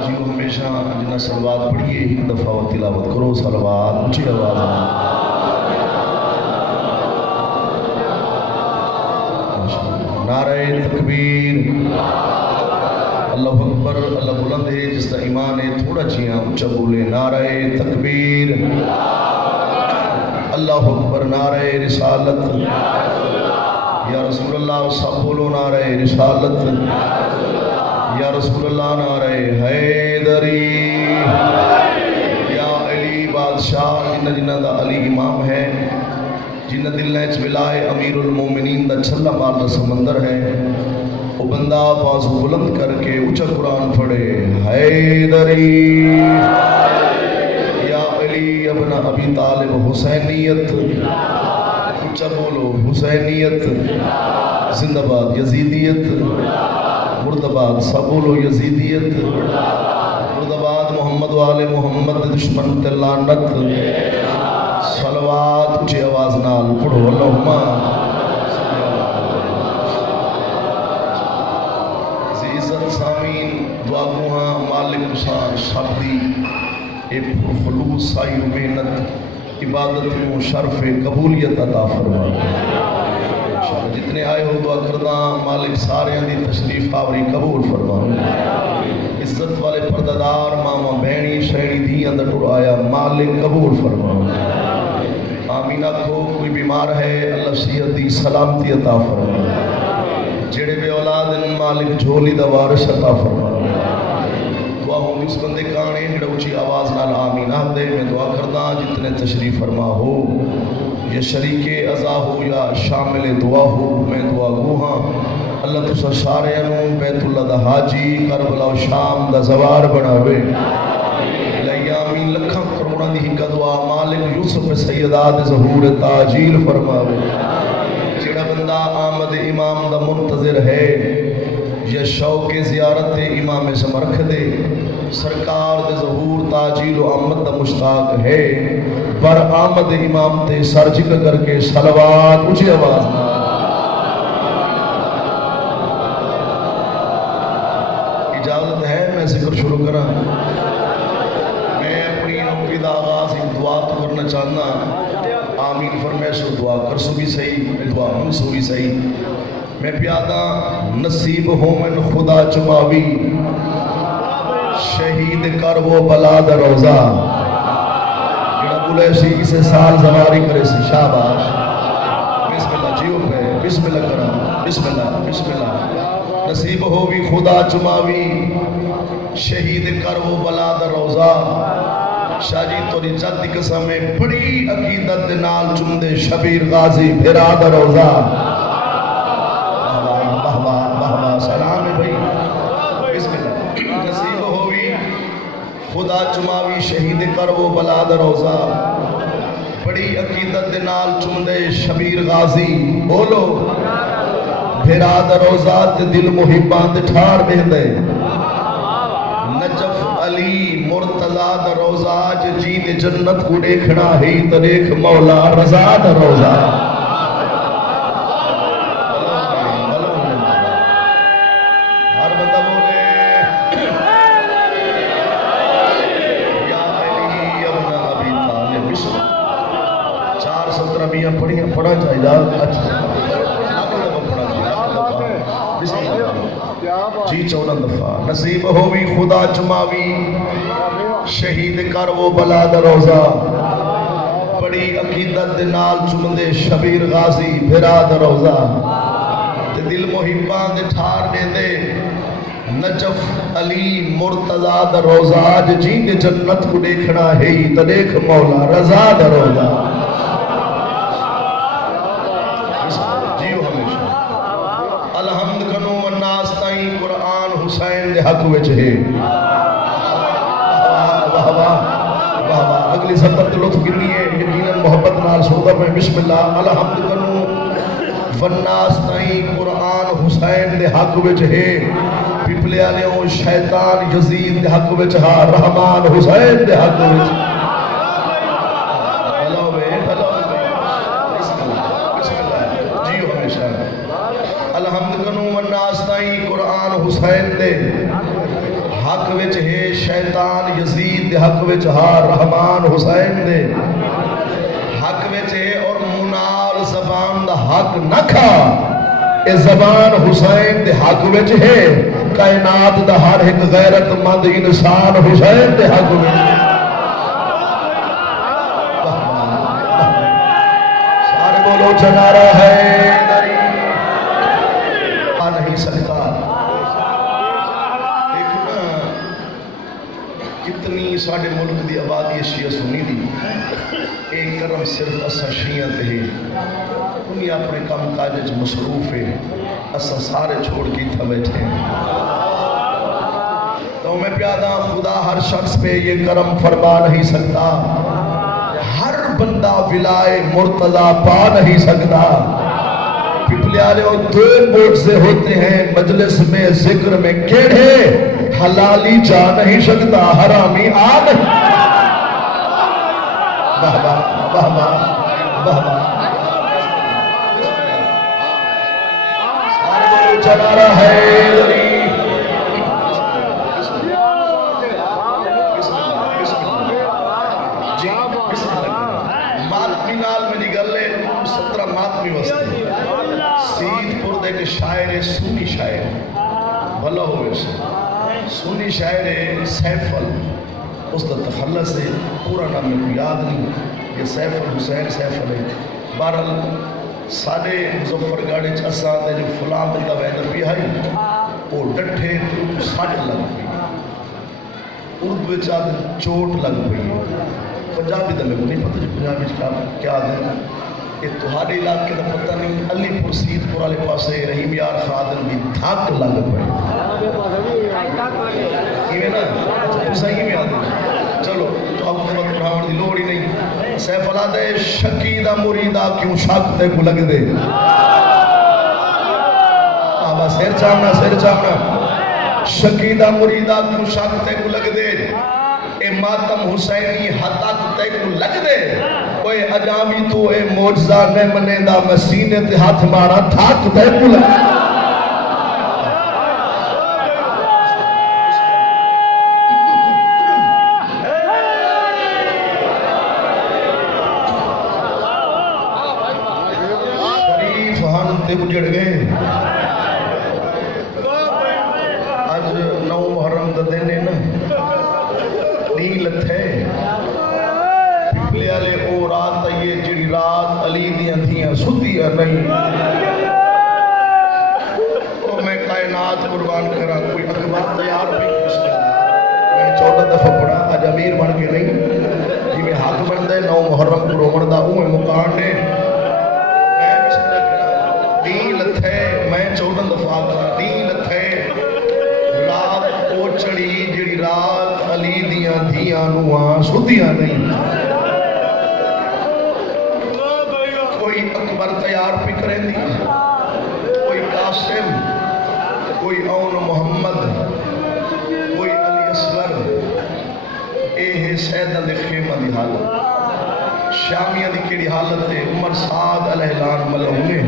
جیو ہمیشہ جنہ صلوات پڑھیے ایک دفعہ و تلاوت کرو صلوات اونچی آواز میں نعرہ تکبیر اللہ اکبر اللہ بلند ہے جس کا ایمان ہے تھوڑا چیاں اونچا بولے نعرہ تکبیر اللہ اکبر نعرہ رسالت یا رسول اللہ سب بولو نعرہ رسالت یا رسول اللہ نعرہ حیدری یا علی بادشاہ جنہ جنہ دا علی امام ہے جنہ دل نیچ ملائے امیر المومنین دا چھلا مارتا سمندر ہے وہ بندہ بازو بلند کر کے اونچا قرآن پڑھے حیدری یا علی ابن ابی طالب حسینیت اونچا بولو حسینیت زندہ باد یزیدیت مردباد سب بولو یزیدیت مردباد محمد والے محمد دشمن تلانت صلوات اونچی آواز نال پڑھو اللہم عزت سامین دعا گوہاں مالک حسان شابدی اے خلوص سائی و محنت عبادت و شرف قبولیت عطا فرما جتنے آئے ہو دعا کرداں مالک سارے دی تشریف آوری قبول فرما عزت والے پردادار ماما بہنی شہنی دی اندر ٹر آیا مالک قبول فرما آمین آکھو کوئی بیمار ہے اللہ صحت دی سلامتی عطا فرما جڑے بے اولاد ان مالک جھولی دا وارث عطا فرما دعا ہوں اس بندے کانے جڑا اونچی آواز نال آمین آہ دے میں دعا کرداں جتنے تشریف فرما ہو یا شریک عزا ہو یا شامل دعا ہو میں دعا گو ہاں اللہ تسا سارے انہوں بیت اللہ دا حاجی کربلا و شام دا زوار بناوے لیامی لکھاں کروڑا دی ہکا دعا مالک یوسف سیداد ظہور تاجیل فرماوے جڑا بندہ آمد امام دا منتظر ہے یا شوق زیارت امام سمرکھ دے سرکار دے ظہور تاجیل و آمد دا مشتاق ہے پر آمد امام تے سرجک کر کے صلوات اونچی آواز اجازت ہے میں ذکر شروع کرا میں اپنی نوکری دا آغاز ایک دعا تو کرنا چاہنا آمین فرمائے سو دعا کر سو بھی صحیح دعا ہم سو بھی صحیح میں پیادہ نصیب ہوں من خدا چماوی شہید کر وہ بلاد روزہ جڑا بولے سی اسے سال زواری کرے سی شاباش بسم اللہ جیو پہ بسم اللہ کرم بسم اللہ نصیب ہو بھی خدا چماوی شہید کر وہ بلاد روزہ شاہ جی توری جد قسم میں بڑی عقیدت نال چندے شبیر غازی بھراد روزہ سلام ہے بھائی بسم اللہ نصیب ہوئی خدا چماوی شہید کر وہ بلاد روزہ بڑی عقیدت نال چندے شبیر غازی بولو بھراد روزہ تے دل محبان دے ٹھار بہندے نجف علی مرتضی دا روزہ جی دے جنت کو دیکھنا ہی تو دیکھ مولا رضا دا روزہ پڑھا چاہیے جی 14 دفعہ نصیب ہوئی خدا چماوی شہید کر وہ بلاد روزہ بڑی عقیدت نال چمندے شبیر غازی بھراد روزہ دل محبان دے ٹھار دے دے نجف علی مرتضی دا روزہ جی دے جنت کو دیکھنا ہے تو دیکھ مولا رضا دا روزہ الحمد کنو والناس تائیں قرآن حسین دے حق وچ ہے واہ واہ اگلی سطر تے لطف گرنی ہے یقیناً محبت نال سودا میں بسم اللہ الحمد کنو والناس تائیں قرآن حسین دے حق وچ ہے پپلے آلیوں شیطان یزید دے حق وچ ہا رحمان حسین دے حق وچ الحمد کنو والناس تائیں قرآن حسین دے حق حق وچ ہے شیطان یزید دے حق وچ ہاں رحمان حسین دے حق وچ ہے اور منال زبان دا حق نہ کھا اے زبان حسین دے حق وچ ہے کائنات دا ہر ایک غیرت مند انسان حسین دے حق وچ سارے بولو چنارا ہے نہیں سکتا کتنی ساڑھے ملک دی آبادی شیعہ سنی دی ایک کرم صرف اسا شیعہ تے انہی اپنے کام کاج مصروف ہے اسا سارے چھوڑ کی تھا بیٹھے تو میں پیادہ خدا ہر شخص پہ یہ کرم فرما نہیں سکتا ہر بندہ ولائے مرتضی پا نہیں سکتا پپلیالے اور دو موجزے ہوتے ہیں مجلس میں ذکر میں کیڑے حلالی جا نہیں سکتا حرامی آ نہیں بہبا بہبا بہبا سارے بولو چلا رہا ہے جی ماتمی نال میں نگل لے 17 ماتمی وستے سید پور دے کے شاعر سنی شاعر بھلا ہوئے سے سنی شاعر سیفل اس دا تخلص ہے پورا نام میں یاد نہیں یہ سیفل حسین سیفل ہے بہرحال سارے مظفر گاڑے چسا دے جو فلان بندہ ویدر بھی آئی وہ ڈٹھے تو ساٹھ لگ گئی اردو چاہتے چوٹ لگ گئی پنجابی دا میں کو نہیں پتہ جو پنجابی کیا دیں یہ تہاڑے علاقے کا پتہ نہیں علی پور سید پور والے پاسے رحیم یار خادر بھی دھاک لگ پڑے یہ نا اچھا صحیح میں آدھے چلو تو اب خبر پڑھاؤں دی لوڑی نہیں سیف اللہ دے شکیدہ مریدہ کیوں شک تے کو لگ دے آبا سیر چاہنا شکیدہ مریدہ کیوں شک تے کو لگ دے اے ماتم حسینی حتاک تے کو لگ دے کوئی اجامی تو اے موجزہ نے منے دا مسینے تے ہاتھ مارا تھاک تے کو لگ دے شریف ہن تے اجڑ گئے آج 9 محرم دا دینے نا نیل تھے پپلے آلے او رات یہ جڑی رات علی دیاں تھیاں سدیاں نہیں تو میں کائنات قربان کرا کوئی اکبر تیار بھی کس کے میں 14 دفعہ پڑھا آج امیر بن کے نہیں جی میں حق بن دے 9 محرم کو رومن دا ہوں مکان نے میں بسم اللہ کرا نیل تھے میں 14 دفعہ کرا نیل تھے رات او چڑی جڑی رات علی دیاں دھیاں نواں سدیاں نہیں کوئی اکبر تیار پی کریں دی کوئی قاسم کوئی اون محمد کوئی علی اصغر اے ہے سیدہ دے خیمہ دی حالت شامیہ دی کیڑی حالت ہے عمر سعد علیہ الان ملہونے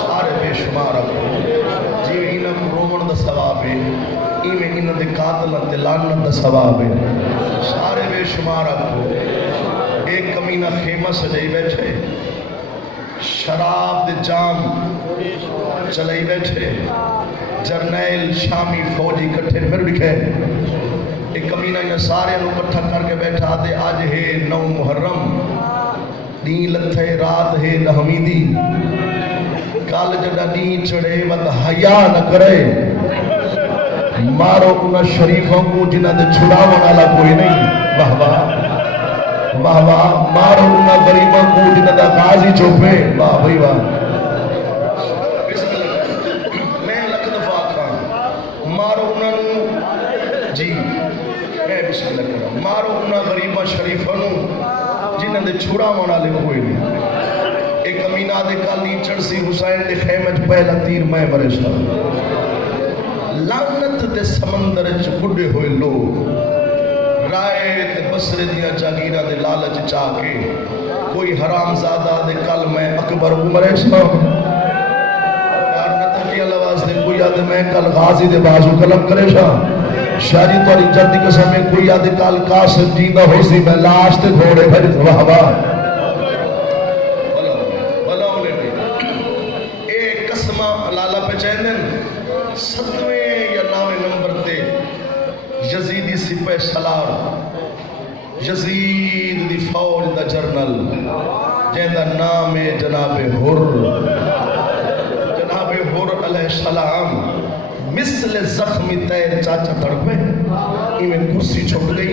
سارے بے شمار اپنے جی انہاں کو رومن دا ثواب ہے ایویں انہاں دے قاتلان تے لعنت دا ثواب ہے سارے بے شمار اپنے ایک کمینہ خیمہ سجائی بیٹھے شراب دے جام چلائی بیٹھے جرنیل شامی فوجی کٹھے میرے لکھے ایک کمینہ یہ سارے انہوں کٹھا کر کے بیٹھا دے آج ہے 9 محرم نیلت ہے رات ہے نحمیدی کال جڑا نین چڑھے وقت حیاء نہ کرے مارو انہا شریفوں کو جنہ دے چھڑا والا کوئی نہیں واہ واہ واہ واہ مارو انہا غریبوں کو جنہ دے غازی چھوپے واہ بھائی واہ میں لکھ دفعہ کھاں مارو انہا جی میں بسم اللہ کرا مارو انہا غریبہ شریفوں جنہ دے چھڑا والا کوئی نہیں ایک امینہ دے کالی چڑسی حسین دے خیمت پہلا تیر میں مرے سا لعنت دے سمندر چکڑے ہوئے لوگ رائے دے بسرے دیا جاگیرہ دے لالچ چاہ کے کوئی حرام زادہ دے کل میں اکبر عمرے سا یار نہ تھکی لواز دے کوئی آدھے میں کل غازی دے بازو کلم کرے سا شاہ جی توری جد کی قسم میں کوئی آدھے کال قاسم جیندہ ہو سی میں لاش تے گھوڑے بھر واہ واہ ایک قسمہ لالا پہ چیندن 7ویں یا 9ویں نمبر تے یزیدی سپہ سالار یزید دی فوج دا جرنل جیندہ نام ہے جناب حر علیہ السلام مثل زخمی تیر چاچا تڑپے میں کرسی چھوٹ گئی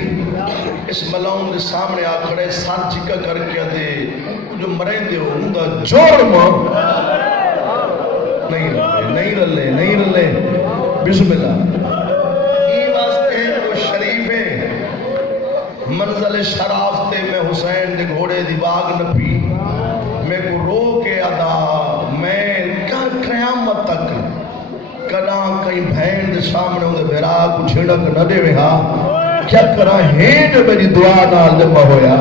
اس ملاؤں دے سامنے آکڑے ساتھ چکا کر کے دے جو مرین دے ہوں دا جوڑ ماں نہیں رلے بسم اللہ منزل شراف تے میں حسین دے گھوڑے دی باغ نپی میں کو رو کے ادا میں قیامت تک کنا کئی بہن دے سامنے ہوں دے بھیرا کو چھڑک نہ دے وہا کیا کرا ہیڈ میری دعا نال جمع ہویا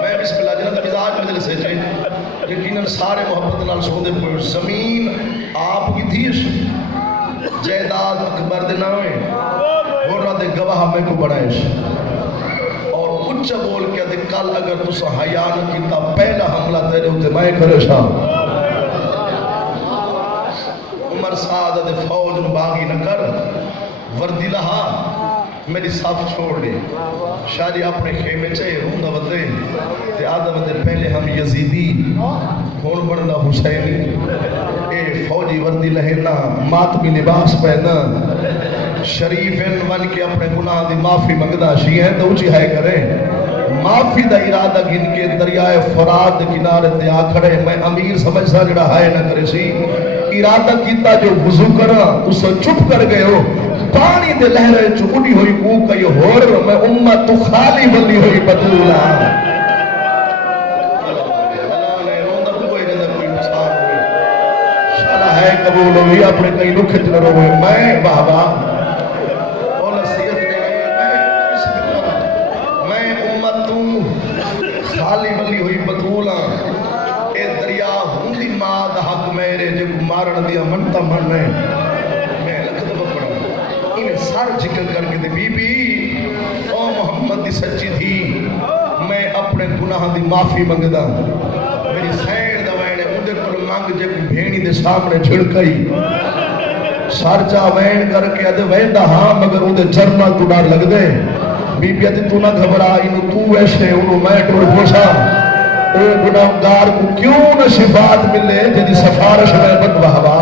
میں بسم اللہ جنہاں مزاج میں دل سے جائے یقیناً سارے محبت نال سوندے پر زمین آپ کی تھیش جیداد اکبر دے نامے غرہ دے گواہ میں کو بڑھائش اور اچھا بول کے دے کل اگر تسا حیان کیتا پہلا حملہ تیرے ہوتے میں کرے شاہ عمر سعد دے فوج نو باغی نہ کر وردی لہا میری صاف چھوڑ دے شاہ جی اپنے خیمے چاہے روندہ ودے تے آدھا ودے پہلے ہم یزیدی ہون بڑھنا حسینی اے فوجی وردی لہنا ماتمی لباس پہنا شریفین ون کے اپنے گناہ دی معافی منگدہ شیئیں تو اچھی ہے کرے معافی دا ارادہ گن کے دریائے فرات کنارے تے آکھڑے میں امیر سمجھ سا جڑا ہائے نہ کرے سی ارادہ کیتا جو وضو کرا اس چپ کر گئے ہو پانی دے لہرے چکڑی ہوئی کو کئی ہور میں امت تو خالی بلی ہوئی بطولہ ہے قبول ہوئی اپنے کئی لکھ جنر ہوئے میں بابا اور نصیحت دے میں امت خالی بلی ہوئی بطولہ اے دریا ہوندی ماد حق میرے جب مارن دیا منتا مرنے میں لکھ دفع پڑا انہیں سار جکر کر کے دے بی بی او محمد دی سچی تھی میں اپنے گناہ دی معافی منگدا میری سین دوائنے مجھے پر مانگ جے کو بھینی دے سامنے چھڑکائی سارجا وین کر کے ادھے وین دا ہاں مگر اندھے جرنا تو ڈار لگ دے بی بی ادھے تو نہ گھبرا انہوں تو ایسے انہوں میں ٹوڑ پوشا او گناہگار کو کیوں نہ شفاعت ملے جدی سفارش میں بد وحبا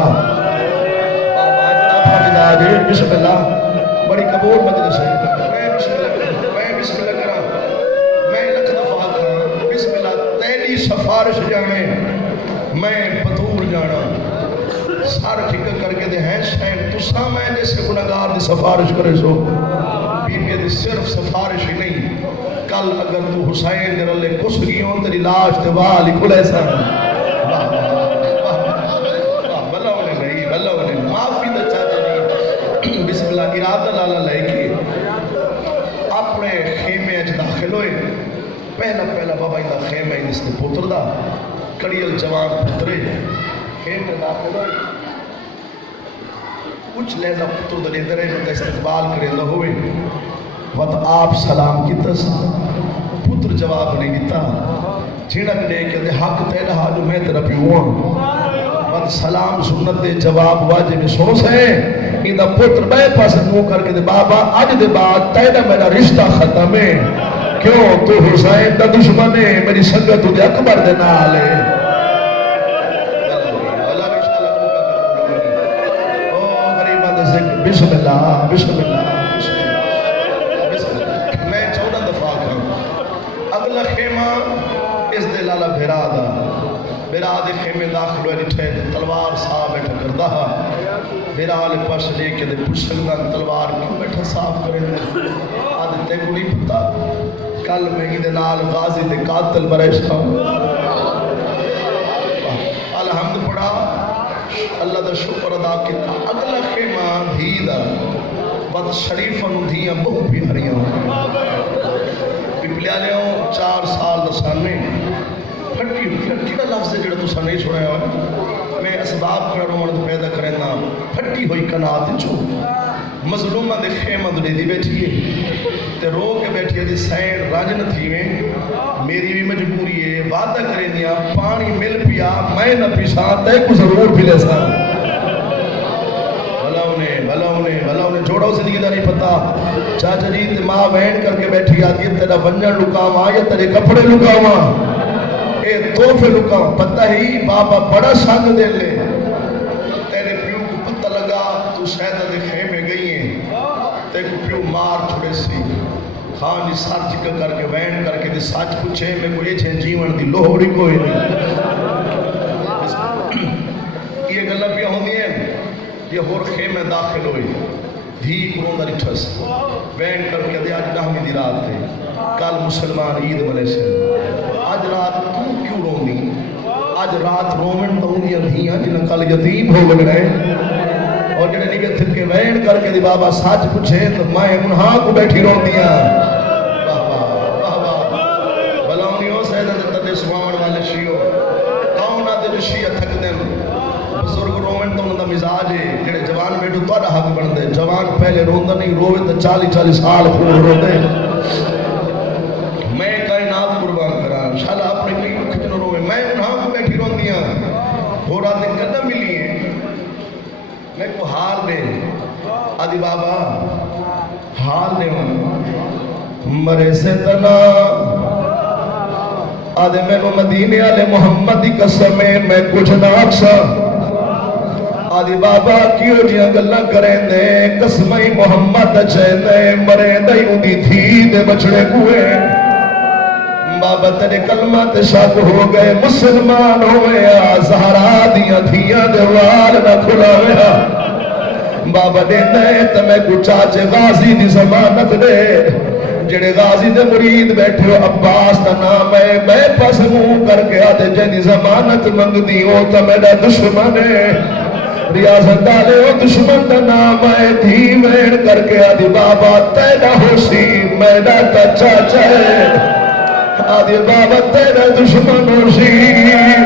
بسم اللہ بڑی قبول مجلس ہے میں بسم اللہ کرا میں لکھ دفعہ کرا بسم اللہ تیلی سفارش جانے میں بطور جانا سار ٹھکر کر کے دے ہیں شہن تو سامنے جیسے گناہگار دی سفارش کرے سو بی بی دی صرف سفارش ہی نہیں کل اگر تو حسین دے رلے کس گیوں تیری لاش تے والی کھل ایسا بلہ انہیں نہیں بلہ انہیں معافی دا چاہتا نہیں بسم اللہ ارادہ لالا لے کے اپنے خیمے اچھ داخل ہوئے پہلا بابا ہی دا خیمے ہی اس نے پوتر دا کڑیل جوان پترے خیمے داخل ہوئے کچھ لہذا پتر دلی درے جو استقبال کرے نہ ہوئے وقت آپ سلام کی تس پتر جواب نہیں دیتا چھڑک لے کے دے حق تیرا ہاں جو میں تیرا پیوان وقت سلام سنت دے جواب واجب سنو سے اندھا پتر بے پاس نو کر کے دے بابا آج دے بعد تیرا میرا رشتہ ختم ہے کیوں تو حسین دا دشمن ہے میری سنگت دے اکبر دے نالے بسم اللہ بسم اللہ میں 14 دفعہ کروں اگلا خیمہ اس دے لالا بھیرا دے خیمے داخل ہوئے نٹھے تلوار صاحب بیٹھا کردہ بھیرا لے پاس لے کے دے پوچھلنا تلوار کیوں بیٹھا صاحب کرے دے آدھے تے کو نہیں پتا کل میں ہی دے نال غازی دے قاتل برشتا ہوں الحمد پڑھا اللہ دا شکر ادا کیتا اگلا خیمہ دھی دا بد شریفہ نو دھیاں بہت پیاریاں پپلیاں 4 سال دسانے پھٹی کہڑا لفظ ہے جڑا تسا نہیں سنیا ہوا؟ میں اسباب کھڑا رومن تو پیدا کرنا پھٹی ہوئی کنات چو مظلومہ دے خیمہ دے دی بیٹھی ہے تے رو کے بیٹھی ہے دی سین راجن تھی میں میری بھی مجبوری ہے وعدہ کریں دیا پانی مل پیا میں نہ پیسا تے کو ضرور پی لے سا بھلا انہیں جوڑا اسے دیگی دا نہیں پتا چاچا جی تے ماں وین کر کے بیٹھی آتی ہے تیرا ونجن لکاواں یا تیرے کپڑے لکاواں اے توفے لکاواں پتہ ہی بابا بڑا سنگ دے لے تیرے پیو کو پتہ لگا تو سیدہ دے خیمے گئی ہیں تے کو پیو مار چھوڑے سی خان جی سار چکا کر کے وین کر کے دے سچ پوچھے میں کو یہ چھے جیون دی لوہڑی کوئی نہیں یہ گلہ پیا ہوں دیئے یہ ہور خیمے داخل ہوئی دھی کروں دا رٹھس وین کر کے دے آج دہمی دی رات تھے کل مسلمان عید ملے سے آج رات تو کیوں رونی آج رات رومن تو انہی دھیاں جنہاں کل یتیم ہو گئے اور جنہیں نگے تھر کے وین کر کے دی بابا ساتھ پوچھے تو مائیں انہاں کو بیٹھی رون دیا بلاؤنی ہو سیدہ تدے سوان والے شیعو کاؤنا دے جو شیعہ تھک دیں بزرگ رومن تو انہوں دا مزاج ہے جنہیں جوان بیٹھو تو آدھا حق بن دے جوان پہلے روندہ نہیں روئے تو 40 سال خون رو دے میں کائنات قربان کران شالا اپنے کئی کتنے روئے میں انہاں کو بیٹھی رون دیا ہو رات ایک قدم ملی ہے میں کو حال دے آدھی بابا حال دے مرے سے تنا آدھے میں کو مدینے آلے محمد کی قسم میں کچھ نہ اکسا آدھی بابا کیوں جیاں گلہ کریں دے قسمیں محمد چین دے مرے دے اندھی تھی دے بچڑے کوئے بابا تیرے کلمہ تے شک ہو گئے مسلمان ہوئے زہرا دیا دھیاں دے وال نہ کھلا ہویا بابا دے دے تمہیں کچھ چاچے غازی دی زمانت دے جڑے غازی دے مرید بیٹھے ہو عباس تا نام ہے میں پس منہ کر کے آدھے جنی زمانت منگ دی ہو تا میرا دشمن ہے ریاضت ڈالے ہو دشمن دا نام ہے دھی وین کر کے آدھی بابا تیرا حسی میرا تا چاچا ہے آدھی بابا تیرا دشمن حسی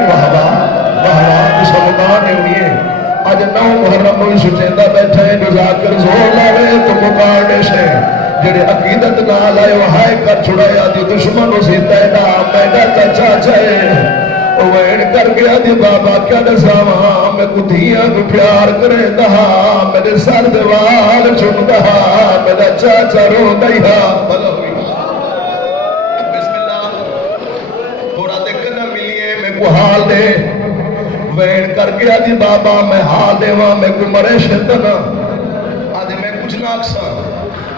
بابا مسلمان ہے انہیں آج 9 محرم ہوئی سچیندہ بیٹھے ہیں جو ذاکر زور لائے تو مقارنے سے جڑے عقیدت نہ لائے وہائے کر چھڑائے آدھی دشمن اسی تینا میڈا تا چاچائے وین کر گیا دی بابا کیا نظامہ میں کو دھیاں کو پیار کرے دہا میرے سر دوال چھن دہا میرا چاچا رو دہا بھلا ہوئی بسم اللہ تھوڑا دیکھنا ملیے میں کو حال دے وین کر گیا دی بابا میں حال دے وہاں میں کو مرے شدنا آدھے میں کچھ نہ اکسا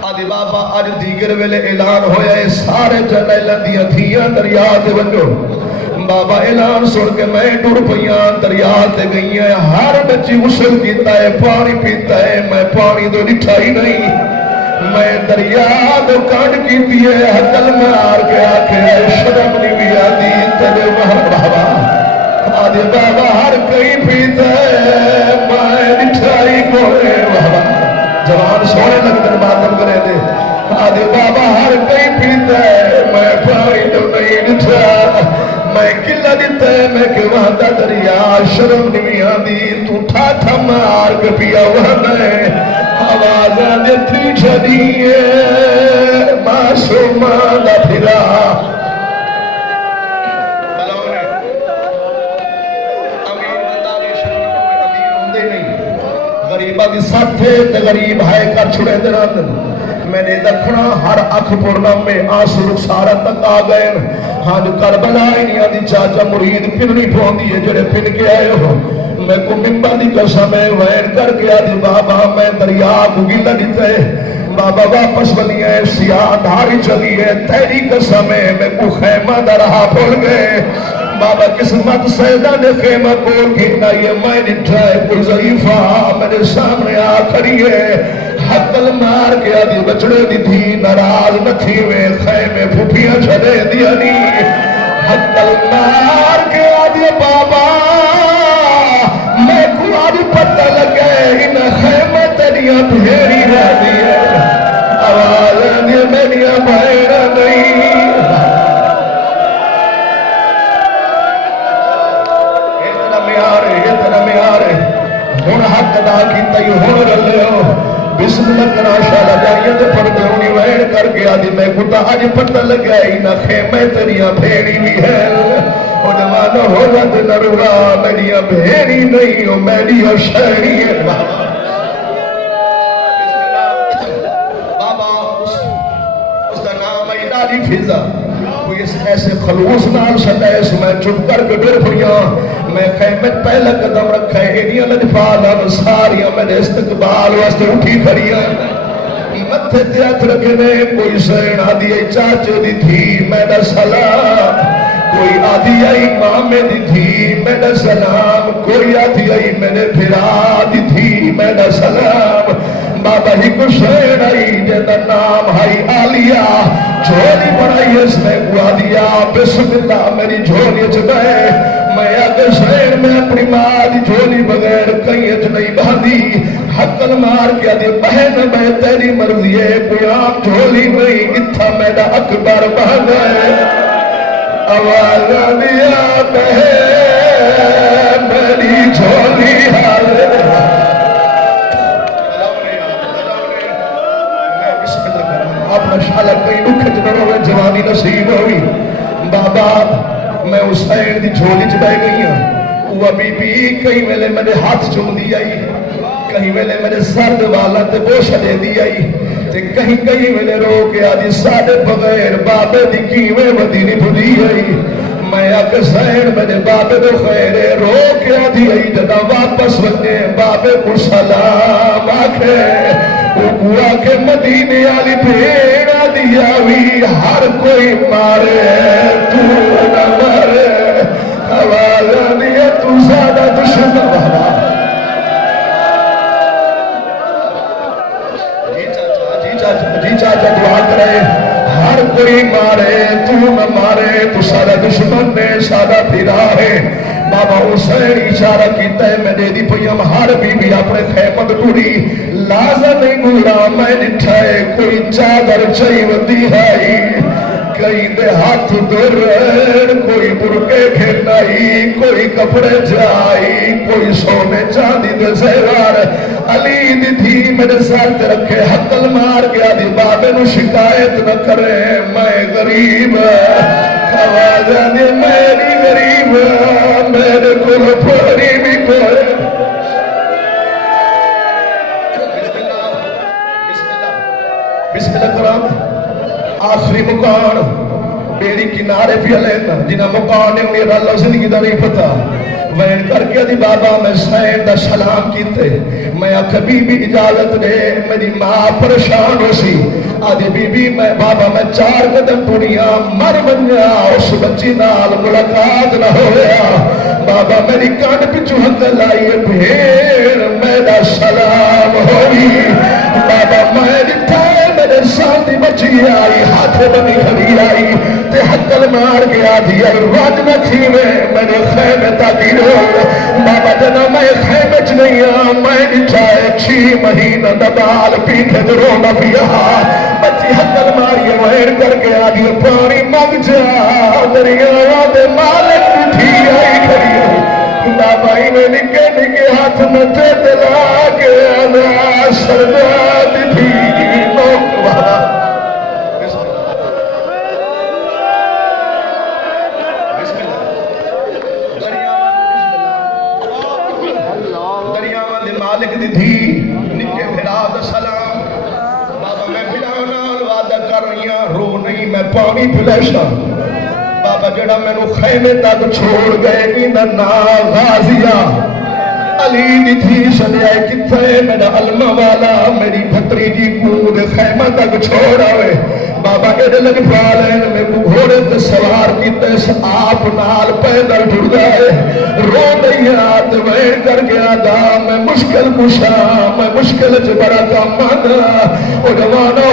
آدھی بابا آج دیگر ویلے اعلان ہویا ہے سارے جلے لندیاں دھیاں دریا دے بنجو بابا اعلان سن کے میں ڈر پیان دریا تے گئی ہیں ہر بچی غسل کیتا ہے پانی پیتا ہے میں پانی دو لٹھا ہی نہیں میں دریا دو کانڈ کیتی ہے حقل میں آر کے آکے شرم نہیں بھی آدھی تیرے وہاں بابا آدھی بابا ہر کئی پیتا ہے میں لٹھا ہی کوئے بابا جوان سونے لگتن باتم کرے دے آدھی بابا ہر کئی پیتا ہے میں پانی دو نہیں لٹھا میں کلا دیتا ہے میں کہ وہاں دا دریا شرم نہیں آدھی تو تھا تھا مار کے پیا وہاں ہے آوازہ دیتی چھڑیے معصومان دا پھرا غریبہ دی ساتھ تھے تے غریب ہے کر چھڑے دران میں نے دکھنا ہر اکھ پورنم میں آنسو رخسارہ تک آ گئے ہاں جو کربلا ہی نہیں آدھی چاچا مرید پھرنی پھوندی ہے جڑے پھن کے آئے ہو میں کو ممبا دی قسم ہے وین کر کے آدھی بابا میں دریا کو گی لگتے بابا واپس بلی ہے سیاہ دھاری چلی ہے تیری قسم ہے میں کو خیمہ دا رہا پھول گئے بابا قسمت سیدہ نے خیمہ کھول کے یہ میں نٹھائے کوئی ضعیفہ میرے سامنے آ کھڑی ہے حقل مار کے آدھی بچڑے دی تھی ناراض نہ تھی میں خیمے پھوپیاں چھڑے دیا نہیں حقل مار کے آدھی بابا میں کو آدھی پتہ لگے ان خیمہ تیریاں بھیری رہ دی ہے آواز آدھی میریاں بھائرہ نہیں نہ میارے ہن حق ادا کیتا ہی ہن رلو بسم اللہ کرا شالا جائیے تے پردے ہونی وین کر کے آدھی میں کتا اج پتہ لگا ہی نہ خیمے تیریاں بھیڑی بھی ہے او جوانو ہو رد نروا میریاں بھیڑی نہیں ہو میری ہو شہری ہے بابا اس کا نام ہے اداری فضا کوئی ایسے خلوص نال سٹیس میں چپ کر کے ڈر پڑیاں میں خیمت پہلا قدم رکھا ہے ایڈیاں لجفال ساریاں میرے استقبال واسطے اٹھی کھڑیاں متھے تے ہاتھ رکھے نے کوئی سین آدھی آئی چاچے دی تھی میرا سلام کوئی آدھی آئی مامے دی تھی میرا سلام کوئی آدھی آئی میرے بھرا دی تھی میرا سلام بابا ہی کو شیر آئی جیدہ نام ہائی آلیا جھولی بڑھائی اس نے گوا دیا بسم اللہ میری جھولی چڑھائے میں آگے شیر میں اپنی ماں دی جھولی بغیر کہیں اج نہیں باندھی حقل مار کے دی بہن میں تیری مرضی ہے کوئی عام جھولی نہیں اتھا میرا اکبر بہن ہے آواز دیا بہن میری جھولی حاضر اپنا شالہ کئی اکھج نہ روے جوانی نصیب ہوئی بابا میں حسین دی جھولی چ بہ گئی ہوں وہ بی بی کئی ویلے میرے ہاتھ چوم دی آئی کہیں ویلے میرے سرد والا تے بوش دے دی آئی تے کہیں ویلے رو کے آدھی ساڑے بغیر بابے دی کیویں ودی نہیں بھلی آئی میں آکے سین میرے بابے دو خیرے رو کے آدھی آئی جدا واپس ونے بابے کو سلام آکھے اگوا کے مدینے آلی بھیڑا دیا بھی ہر کوئی مارے تو نہ مارے حوالہ دیا تو زیادہ دشمن بابا جی چاچا دعا کرے ہر کوئی مارے تو نہ مارے تو سارا دشمن نے سارا پھرا ہے بابا حسین اشارہ کیتا ہے میں دے دی پیم ہر بی بی اپنے خیمت ٹوڑی لازم گلا میں نٹھائے کوئی چادر چاہی ودی ہے کئی دے ہاتھ در کوئی برکے کھنائی کوئی کپڑے جائی کوئی سونے چاندی دے زیور علی دی تھی میرے ساتھ رکھے حقل مار گیا دی بابے نو شکایت نہ کرے میں غریب آوازہ دی میری غریب میرے کو پڑی بھی کوئی بسم اللہ کرام آخری مکان بیڑی کنارے پہ لینا جنہ مکان نے انہیں اللہ زندگی دا نہیں پتا وین کر کے دی بابا میں سین دا سلام کیتے میں کبھی بھی اجازت دے میری ماں پریشان ہو سی آدھی بی بی میں بابا میں 4 قدم ٹوڑیاں مر بنیا اس بچی نال ملاقات نہ ہویا بابا میری کان پچھو حق لائیے بھیر میرا سلام ہوئی بابا میں نٹھائے میرے ساتھی بچی آئی ہاتھ بنی کھڑی آئی تے حقل مار گیا دیا راج نہ تھی میں نے خیمے تاکی روڑ بابا جنا میں خیمے چ نہیں آن میں نٹھائے 6 مہینہ دبال پیٹھے درو نہ پیا بچی حقل ماری وین کر کے آدھی پانی مانگ جا دریا دے مالک اٹھی آئی کھڑی بابا میں نکے نکے ہاتھ میں تے دلا کے آدھا سرداد تھی موک بابا دریاوان دے مالک دی تھی نکے بھرا دا سلام بابا میں بھلانا وعدہ کر رہیاں رو نہیں میں پانی پھلیشا بابا جڑا میں نو خیمے تک چھوڑ گئے انہا نا غازیہ علی دی تھی سنیائے کتھے میرا علمہ والا میری پھتری جی کو دے خیمہ تک چھوڑ آوے بابا ایڈے لگ فالین میں کو گھوڑے تے سوار کیتے اس آپ نال پیدل جڑ گئے رو دیات وین کر گیا دا میں مشکل کشا میں مشکل چ بڑا کام مانا او جوانا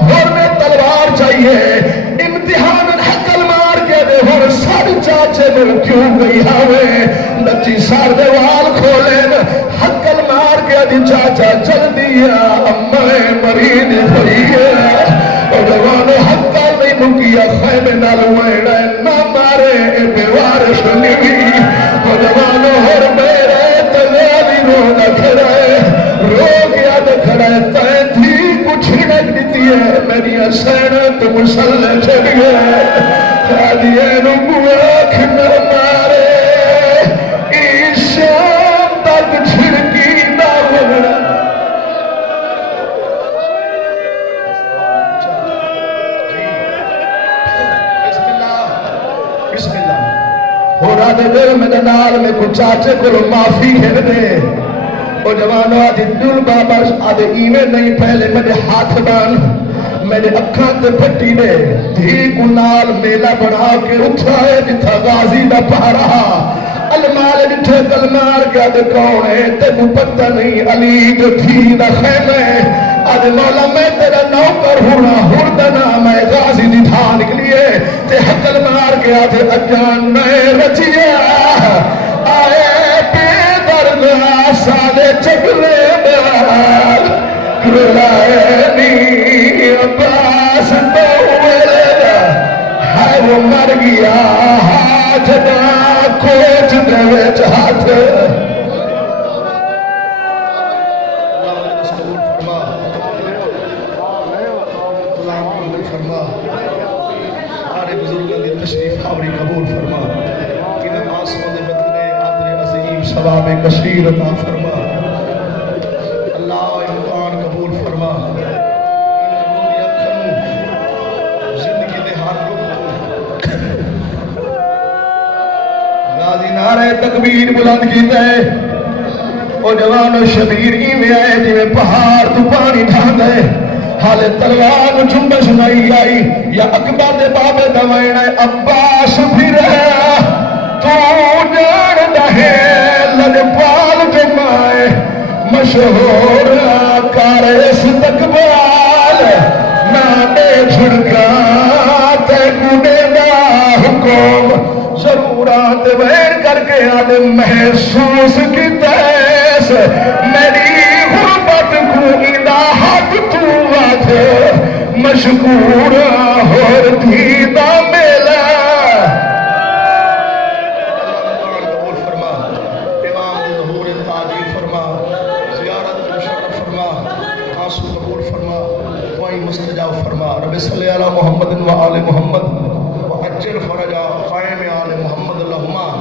ہور میں تلوار چاہیے امتحان حقل مار کے دے ہور ساڑھ چاچے میں کیوں گئی ہوئے نچی سار دے وال کھولیں حقل مار کے دی چاچا چل دیا امائے مرید ہوئی ہے اور جوانو حقل نہیں مکیا خیمے نالوائے نہ مارے بے وارش نہیں اور جوانو ہر میرا آنکھ نہ مارے شام تک چھڑکی نہ بولنا دل میں نال میں کچھ چاچے کو معافی کر دے او جوانو آج دل بابا آدھے ایویں نہیں پہلے میرے ہاتھ بان میرے اکھاں تے پھٹی دے دھی کو نال میلہ بڑھا کے اٹھائے جتھا غازی دا پہرا المال جتھے کلمار کیا دے کون ہے تے کو پتہ نہیں علی جو تھی دا خیمے آج مولا میں تیرا نوکر ہونا ہردنا میں غازی دی تھا نکلیے تے حقل مار کے آتے اجان میں رچیا آئے پہ درد آسانے چکلے بار کرلائے نی عباس دوولے ہے وہ مر گیا حاجدہ کوچ دے چاہت تشریف آوری قبول فرما انہیں آسمان دے بدلے آدھر عظیم ثواب کثیر عطا فرما اللہ امکان قبول فرما زندگی دے ہر رخ غازی نعرہ تکبیر بلند کیتا ہے او جوان و شبیر ایویں آئے جی میں پہاڑ تو پانی ڈھانگ ہے حال تلوار جنبش نہیں آئی یا اکبر دے بابے دوائن عباس بھی رہا تو جان دہے لجپال جمائے مشہور آکار استقبال نامے جھڑکا تے گنے دا حکم ضرورات وین کر کے آدھے محسوس کی تیس میری غربت کو اندہ حق تو آدھے مشکور اور دیدہ میلہ اللہ قبول فرما امام ظہور تعجیل فرما زیارت مشرف فرما آنسو قبول فرما دعائی مستجاب فرما رب صلی اللہ محمد و آل محمد وعجل فرجا قائم آل محمد اللہم